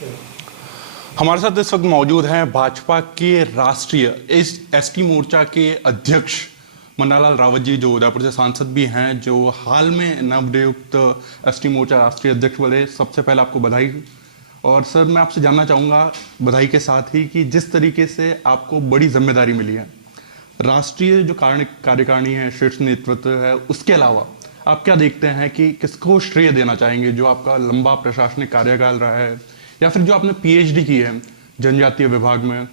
हमारे साथ इस वक्त मौजूद हैं भाजपा के राष्ट्रीय एसटी मोर्चा के अध्यक्ष मन्नालाल रावत जी, जो उदयपुर से सांसद भी हैं, जो हाल में नवनियुक्त एसटी मोर्चा राष्ट्रीय अध्यक्ष बने। सबसे पहले आपको बधाई। और सर, मैं आपसे जानना चाहूँगा बधाई के साथ ही कि जिस तरीके से आपको बड़ी जिम्मेदारी मिली है, राष्ट्रीय जो कार्यकारिणी है, शीर्ष नेतृत्व है, उसके अलावा आप क्या देखते हैं कि किसको श्रेय देना चाहेंगे? जो आपका लंबा प्रशासनिक कार्यकाल रहा है या फिर जो आपने पीएचडी की है जनजातीय विभाग में,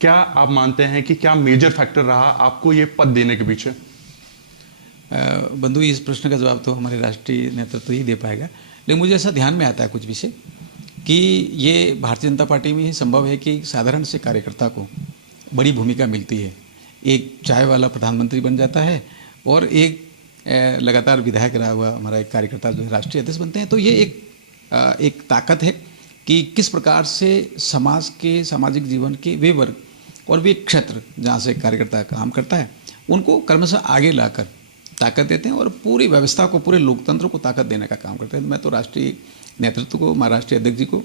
क्या आप मानते हैं कि क्या मेजर फैक्टर रहा आपको ये पद देने के पीछे? बंधु, इस प्रश्न का जवाब तो हमारे राष्ट्रीय नेतृत्व ही दे पाएगा, लेकिन मुझे ऐसा ध्यान में आता है कुछ विषय कि ये भारतीय जनता पार्टी में ही संभव है कि साधारण से कार्यकर्ता को बड़ी भूमिका मिलती है। एक चाय वाला प्रधानमंत्री बन जाता है और एक लगातार विधायक रहा हुआ हमारा एक कार्यकर्ता जो है राष्ट्रीय अध्यक्ष बनते हैं। तो ये एक ताकत है कि किस प्रकार से समाज के सामाजिक जीवन के वे वर्ग और वे क्षेत्र जहाँ से कार्यकर्ता काम करता है उनको क्रमशः आगे लाकर ताकत देते हैं और पूरी व्यवस्था को, पूरे लोकतंत्र को ताकत देने का काम करते हैं। मैं तो राष्ट्रीय नेतृत्व को, हमारे राष्ट्रीय अध्यक्ष जी को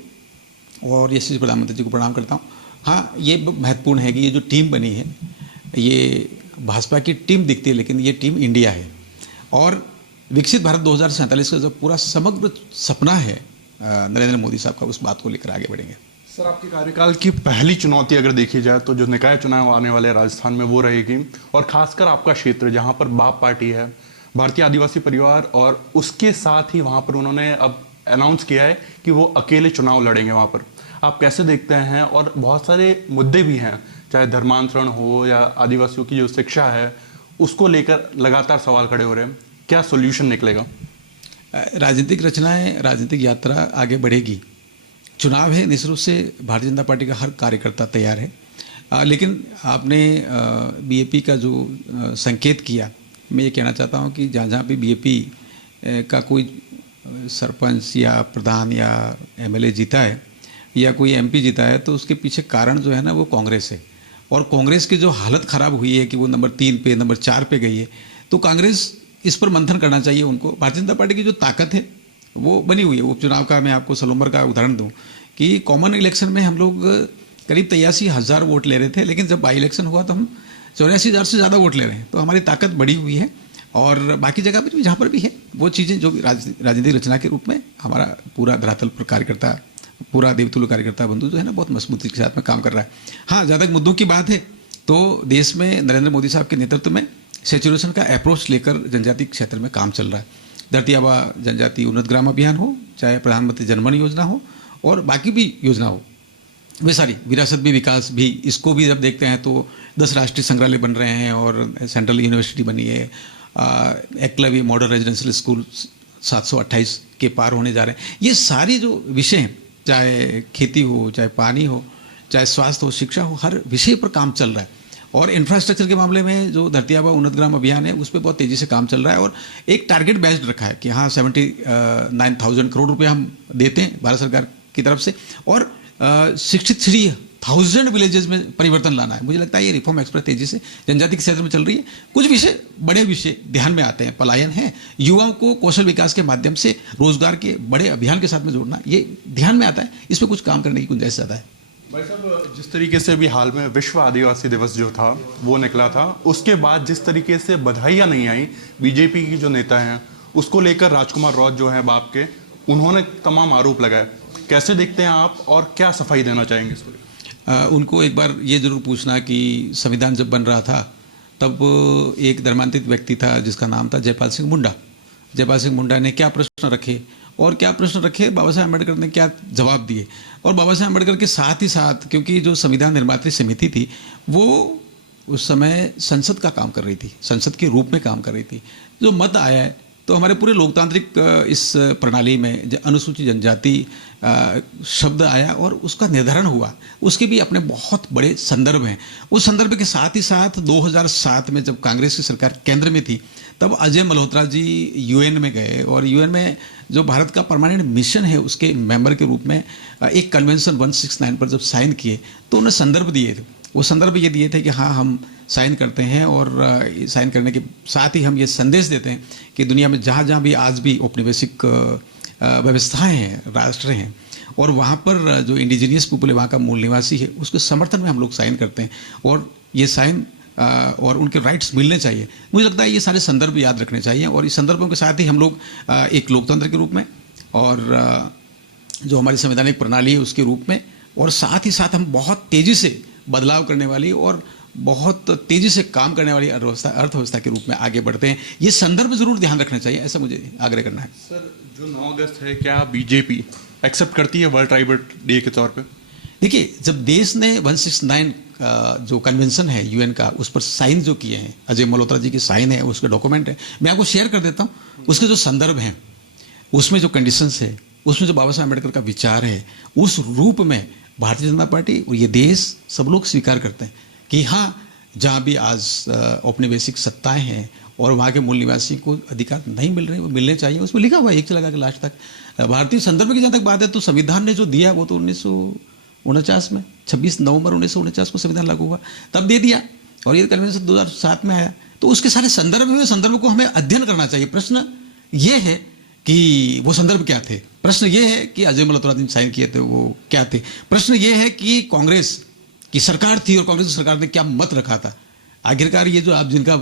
और यशस्वी प्रधानमंत्री जी को प्रणाम करता हूँ। हाँ, ये महत्वपूर्ण है कि ये जो टीम बनी है, ये भाजपा की टीम दिखती है, लेकिन ये टीम इंडिया है और विकसित भारत 2047 का जो पूरा समग्र सपना है नरेंद्र मोदी साहब का, उस बात को लेकर आगे बढ़ेंगे। सर, आपके कार्यकाल की पहली चुनौती अगर देखी जाए तो जो निकाय चुनाव आने वाले राजस्थान में वो रहेगी, और खासकर आपका क्षेत्र जहां पर बाप पार्टी है, भारतीय आदिवासी परिवार, और उसके साथ ही वहां पर उन्होंने अब अनाउंस किया है कि वो अकेले चुनाव लड़ेंगे वहां पर। आप कैसे देखते हैं? और बहुत सारे मुद्दे भी हैं, चाहे धर्मांतरण हो या आदिवासियों की जो शिक्षा है, उसको लेकर लगातार सवाल खड़े हो रहे हैं। क्या सोल्यूशन निकलेगा? राजनीतिक रचनाएं, राजनीतिक यात्रा आगे बढ़ेगी। चुनाव है, निश्चित रूप से भारतीय जनता पार्टी का हर कार्यकर्ता तैयार है। लेकिन आपने बीएपी का जो संकेत किया, मैं ये कहना चाहता हूँ कि जहाँ जहाँ पे बीएपी का कोई सरपंच या प्रधान या एमएलए जीता है या कोई एमपी जीता है, तो उसके पीछे कारण जो है ना, वो कांग्रेस है। और कांग्रेस की जो हालत ख़राब हुई है कि वो नंबर 3 पे, नंबर 4 पे गई है, तो कांग्रेस इस पर मंथन करना चाहिए उनको। भारतीय जनता पार्टी की जो ताकत है वो बनी हुई है। उपचुनाव का मैं आपको सलोम्बर का उदाहरण दूं कि कॉमन इलेक्शन में हम लोग करीब 83,000 वोट ले रहे थे, लेकिन जब बाई इलेक्शन हुआ तो हम 84,000 से ज़्यादा वोट ले रहे हैं। तो हमारी ताकत बढ़ी हुई है और बाकी जगह पर जहाँ पर भी है वो चीज़ें जो राजनीतिक रचना के रूप में हमारा पूरा धरातल पर कार्यकर्ता, पूरा देवतुल्य कार्यकर्ता बंधु जो है ना, बहुत मजबूती के साथ में काम कर रहा है। हाँ, ज़्यादा मुद्दों की बात है तो देश में नरेंद्र मोदी साहब के नेतृत्व में सेचुरेशन का अप्रोच लेकर जनजाति क्षेत्र में काम चल रहा है। धरती आबा जनजाति उन्नत ग्राम अभियान हो, चाहे प्रधानमंत्री जनधन योजना हो और बाकी भी योजना हो, वे सारी, विरासत भी, विकास भी, इसको भी जब देखते हैं तो 10 राष्ट्रीय संग्रहालय बन रहे हैं और सेंट्रल यूनिवर्सिटी बनी है। एकलव्य मॉडल रेजिडेंशियल स्कूल 728 के पार होने जा रहे हैं। ये सारी जो विषय हैं, चाहे खेती हो, चाहे पानी हो, चाहे स्वास्थ्य हो, शिक्षा हो, हर विषय पर काम चल रहा है। और इंफ्रास्ट्रक्चर के मामले में जो धरती आबा उन्नत ग्राम अभियान है, उस पर बहुत तेज़ी से काम चल रहा है और एक टारगेट बेस्ड रखा है कि हाँ 79,000 करोड़ रुपए हम देते हैं भारत सरकार की तरफ से और 63,000 विलेजेस में परिवर्तन लाना है। मुझे लगता है ये रिफॉर्म एक्सप्रेस तेजी से जनजाति के क्षेत्र में चल रही है। कुछ विषय, बड़े विषय ध्यान में आते हैं, पलायन है, युवाओं को कौशल विकास के माध्यम से रोजगार के बड़े अभियान के साथ में जोड़ना, ये ध्यान में आता है। इसमें कुछ काम करने की गुंजाइश ज़्यादा है। भाई साहब, जिस तरीके से भी हाल में विश्व आदिवासी दिवस जो था वो निकला था, उसके बाद जिस तरीके से बधाइयाँ नहीं आई, बीजेपी की जो नेता हैं उसको लेकर राजकुमार रौत जो है बाप के, उन्होंने तमाम आरोप लगाए। कैसे देखते हैं आप और क्या सफाई देना चाहेंगे इस पर? उनको एक बार ये जरूर पूछना कि संविधान जब बन रहा था तब एक धर्मांतरित व्यक्ति था जिसका नाम था जयपाल सिंह मुंडा। जयपाल सिंह मुंडा ने क्या प्रश्न रखे और क्या प्रश्न रखे, बाबा साहेब अम्बेडकर ने क्या जवाब दिए। और बाबा साहेब अम्बेडकर के साथ ही साथ, क्योंकि जो संविधान निर्मात्री समिति थी वो उस समय संसद का काम कर रही थी, संसद के रूप में काम कर रही थी, जो मत आया है तो हमारे पूरे लोकतांत्रिक इस प्रणाली में अनुसूचित जनजाति शब्द आया और उसका निर्धारण हुआ। उसके भी अपने बहुत बड़े संदर्भ हैं। उस संदर्भ के साथ ही साथ 2007 में जब कांग्रेस की सरकार केंद्र में थी, तब अजय मल्होत्रा जी यूएन में गए और यूएन में जो भारत का परमानेंट मिशन है उसके मेंबर के रूप में एक कन्वेंशन 169 पर जब साइन किए तो उन्हें संदर्भ दिए थे। वो संदर्भ ये दिए थे कि हाँ, हम साइन करते हैं और साइन करने के साथ ही हम ये संदेश देते हैं कि दुनिया में जहाँ जहाँ भी आज भी औपनिवेशिक व्यवस्थाएं हैं, राष्ट्र हैं, और वहाँ पर जो इंडिजीनियस पीपल है, वहाँ का मूल निवासी है, उसके समर्थन में हम लोग साइन करते हैं, और ये साइन और उनके राइट्स मिलने चाहिए। मुझे लगता है ये सारे संदर्भ याद रखने चाहिए, और इस संदर्भों के साथ ही हम लोग एक लोकतंत्र के रूप में, और जो हमारी संवैधानिक प्रणाली है उसके रूप में, और साथ ही साथ हम बहुत तेज़ी से बदलाव करने वाली और बहुत तेज़ी से काम करने वाली अर्थव्यवस्था के रूप में आगे बढ़ते हैं। ये संदर्भ जरूर ध्यान रखना चाहिए, ऐसा मुझे आग्रह करना है। सर, जो 9 अगस्त है, क्या बीजेपी एक्सेप्ट करती है वर्ल्ड ट्राइबल डे के तौर पे? देखिए, जब देश ने 169 जो कन्वेंशन है यूएन का, उस पर साइन जो किए हैं, अजय मल्होत्रा जी की साइन है, उसके डॉक्यूमेंट है, मैं आपको शेयर कर देता हूँ। उसके जो संदर्भ हैं, उसमें जो कंडीशंस है, उसमें जो बाबा साहब अम्बेडकर का विचार है, उस रूप में भारतीय जनता पार्टी और ये देश सब लोग स्वीकार करते हैं कि हाँ, जहाँ भी आज औपनिवेशिक सत्ताएं हैं और वहाँ के मूल निवासी को अधिकार नहीं मिल रहे, वो मिलने चाहिए। उसमें लिखा हुआ है एक से लगा के लास्ट तक। भारतीय संदर्भ की जहाँ तक बात है, तो संविधान ने जो दिया वो तो 1949 में 26 नवंबर 1949 को संविधान लागू हुआ, तब दे दिया, और ये कन्वेंशन 2007 में आया। तो उसके सारे संदर्भ में, संदर्भ को हमें अध्ययन करना चाहिए। प्रश्न ये है कि वो संदर्भ क्या थे, प्रश्न ये है कि अजय मल्होत्रा ने साइन किए थे वो क्या थे, प्रश्न ये है कि कांग्रेस की सरकार थी और कांग्रेस की सरकार ने क्या मत रखा था। आखिरकार ये जो आप जिनका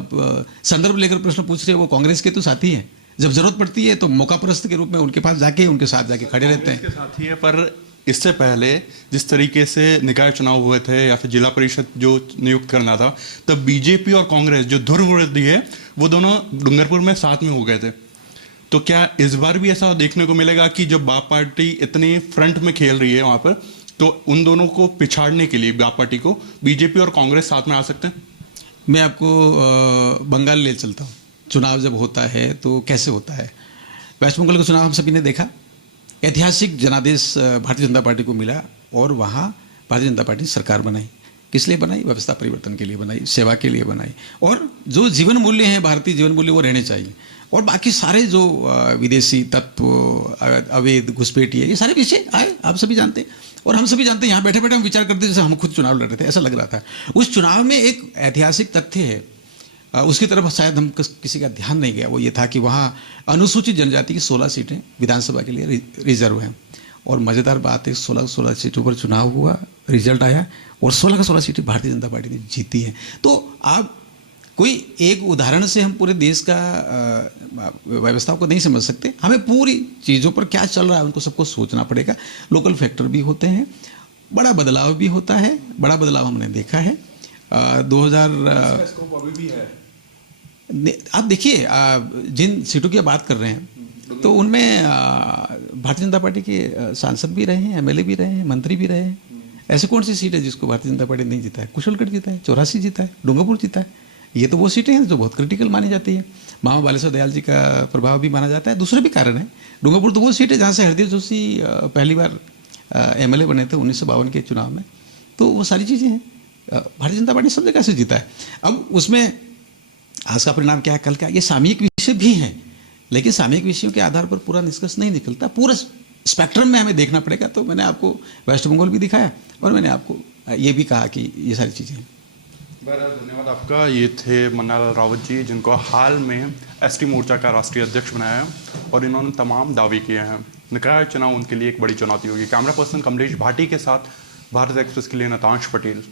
संदर्भ लेकर प्रश्न पूछ रहे हैं, वो कांग्रेस के तो साथी हैं। जब जरूरत पड़ती है तो मौकापरस्त के रूप में उनके पास जाके, उनके साथ जाके खड़े रहते हैं। साथी है, पर इससे पहले जिस तरीके से निकाय चुनाव हुए थे या फिर जिला परिषद जो नियुक्त करना था, तब बीजेपी और कांग्रेस जो ध्रुववृत्ति है, वो दोनों डूंगरपुर में साथ में हो गए थे। तो क्या इस बार भी ऐसा देखने को मिलेगा कि जब बाप पार्टी इतनी फ्रंट में खेल रही है वहां पर, तो उन दोनों को पिछाड़ने के लिए बाप पार्टी को बीजेपी और कांग्रेस साथ में आ सकते हैं? मैं आपको बंगाल ले चलता हूँ। चुनाव जब होता है तो कैसे होता है। वेस्ट बंगाल का चुनाव हम सभी ने देखा, ऐतिहासिक जनादेश भारतीय जनता पार्टी को मिला, और वहाँ भारतीय जनता पार्टी सरकार बनाई। किस लिए बनाई? व्यवस्था परिवर्तन के लिए बनाई, सेवा के लिए बनाई, और जो जीवन मूल्य हैं, भारतीय जीवन मूल्य, वो रहने चाहिए। और बाकी सारे जो विदेशी तत्व, अवैध घुसपैठिए, ये सारे पीछे आए, आप सभी जानते हैं, और हम सभी जानते हैं। यहाँ बैठे बैठे हम विचार करते जैसे हम खुद चुनाव लड़ रहे थे, ऐसा लग रहा था। उस चुनाव में एक ऐतिहासिक तथ्य है, उसकी तरफ शायद हम किसी का ध्यान नहीं गया। वो ये था कि वहाँ अनुसूचित जनजाति की 16 सीटें विधानसभा के लिए रिजर्व हैं, और मज़ेदार बात है, 16 सीटों पर चुनाव हुआ, रिजल्ट आया, और 16 का 16 सीटें भारतीय जनता पार्टी ने जीती हैं। तो आप कोई एक उदाहरण से हम पूरे देश का व्यवस्था को नहीं समझ सकते। हमें पूरी चीज़ों पर क्या चल रहा है उनको सबको सोचना पड़ेगा। लोकल फैक्टर भी होते हैं, बड़ा बदलाव भी होता है, बड़ा बदलाव हमने देखा है। 2000 अभी भी है। आप देखिए, जिन सीटों की बात कर रहे हैं, तो उनमें भारतीय जनता पार्टी के सांसद भी रहे हैं, एमएलए भी रहे हैं, मंत्री भी रहे हैं। ऐसे कौन सी सीट है जिसको भारतीय जनता पार्टी नहीं जीता है? कुशलगढ़ जीता है, 84 जीता है, डूंगरपुर जीता है। ये तो वो सीटें हैं जो बहुत क्रिटिकल मानी जाती है। मामा बालेश्वर दयाल जी का प्रभाव भी माना जाता है। दूसरे भी कारण है। डूंगरपुर तो वो सीट है जहाँ से हरदीप जोशी पहली बार एमएलए बने थे 1952 के चुनाव में। तो वो सारी चीज़ें हैं। भारतीय जनता पार्टी सब जगह से जीता है। अब उसमें आज का परिणाम क्या है, कल क्या, ये सामयिक विषय भी हैं, लेकिन सामयिक विषयों के आधार पर पूरा निष्कर्ष नहीं निकलता। पूरा स्पेक्ट्रम में हमें देखना पड़ेगा। तो मैंने आपको वेस्ट बंगाल भी दिखाया, और मैंने आपको ये भी कहा कि ये सारी चीज़ें हैं। धन्यवाद आपका। ये थे मन्नालाल रावत जी, जिनको हाल में एसटी मोर्चा का राष्ट्रीय अध्यक्ष बनाया है, और इन्होंने तमाम दावे किए हैं। निकाय चुनाव उनके लिए एक बड़ी चुनौती होगी। कैमरा पर्सन कमलेश भाटी के साथ भारत एक्सप्रेस के लिए नतांश पटेल।